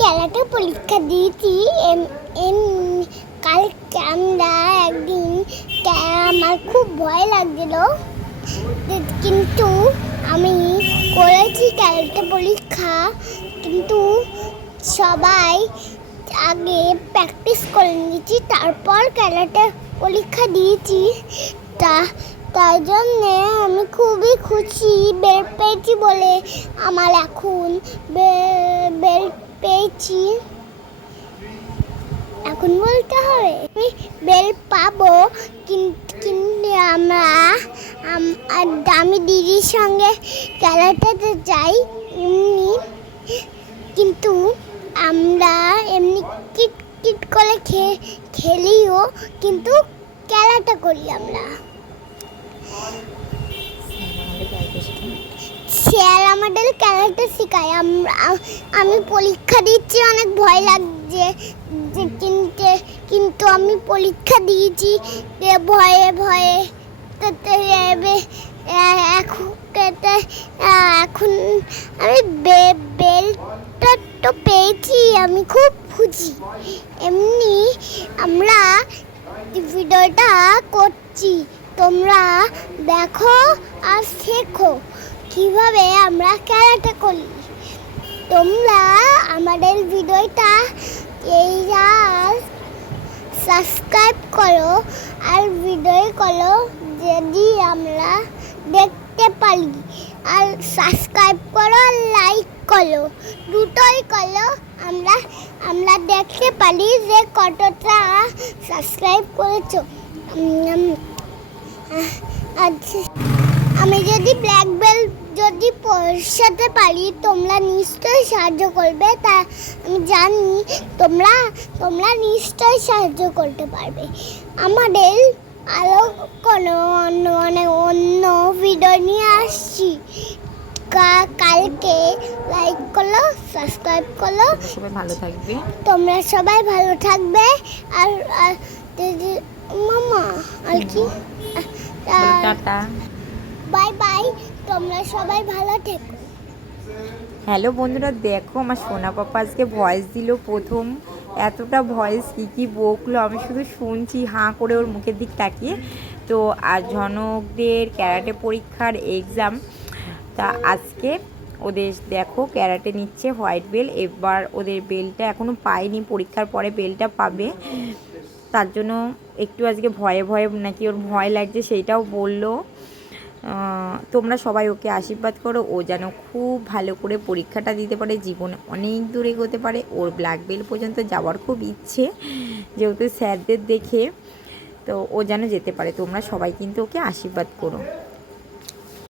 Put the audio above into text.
Karate পরীক্ষা দিয়েছি। কালকে আমরা একদিন আমার খুব ভয় লাগছিল, কিন্তু আমি করেছি ক্যারাটে পরীক্ষা। কিন্তু সবাই আগে প্র্যাকটিস করে নিয়েছি, তারপর ক্যারাটে পরীক্ষা দিয়েছি। তাই জন্যে আমি খুবই খুশি। বেল্ট পেয়েছি বলে আমার এখন বেল্ট পেয়েছি, এখন বলতে হবে আমি বেল্ট পাবো। কিন্তু আমি দিদির সঙ্গে ক্যারাটেতে যাই এমনি, কিন্তু আমরা এমনি কিট কিট করে খেলিও, কিন্তু ক্যারাটে করি আমরা। স্যার আমাদের ক্যারাটে শেখায়। আমি পরীক্ষা দিচ্ছি, অনেক ভয় লাগছে, কিন্তু আমি পরীক্ষা দিয়েছি ভয়ে ভয়ে। এখন আমি বেল্টটা তো পেয়েছি, আমি খুব খুশি। এমনি আমরা ভিডিওটা করছি, তোমরা দেখো আর শেখো কিভাবে আমরা ক্যারাটে করি। তোমরা আমাদের ভিডিওটা সাবস্ক্রাইব করো আর ভিডিও করো, যদি আমরা দেখতে পারি। আর সাবস্ক্রাইব করো আর লাইক করো, দুটোই করো। আমরা দেখতে পারি যে কতটা সাবস্ক্রাইব করেছো। আমি যদি ব্ল্যাক বেল্ট যদি পৌঁছাতে পারি, তোমরা নিশ্চয়ই সাহায্য করবে। তা আমি জানি তোমরা নিশ্চয়ই সাহায্য করতে পারবে আমাদের। আরও কোনো অন্য ভিডিও নিয়ে আসছি। কালকে লাইক করো, সাবস্ক্রাইব করো। সবাই ভালো থাকবে। তোমরা সবাই ভালো থাকবে। আর মামা আর কি, টাটা, বাই বাই। তোমরা সবাই ভালো থেকো। হ্যালো বন্ধুরা, দেখো আমার সোনা পাপা আজকে ভয়েস দিল প্রথম। এতটা ভয়েস কী বকলো, আমি শুধু শুনছি হাঁ করে ওর মুখের দিক তাকিয়ে। তো আর ঝনকদের ক্যারাটে পরীক্ষার এক্সাম, তা আজকে ওদের দেখো ক্যারাটে নিচ্ছে হোয়াইট বেল্ট। এবার ওদের বেল্টটা এখনও পায়নি, পরীক্ষার পরে বেল্টটা পাবে। তার জন্য একটু আজকে ভয়ে ভয়ে নাকি ওর ভয় লাগছে, সেইটাও বললো। তোমরা সবাই ওকে আশীর্বাদ করো, ও যেন খুব ভালো করে পরীক্ষাটা দিতে পারে, জীবনে অনেক দূর এগোতে পারে। ওর ব্ল্যাক বেল্ট পর্যন্ত যাওয়ার খুব ইচ্ছে, যেহেতু স্যারদের দেখে, তো ও যেন যেতে পারে। তোমরা সবাই কিন্তু ওকে আশীর্বাদ করো।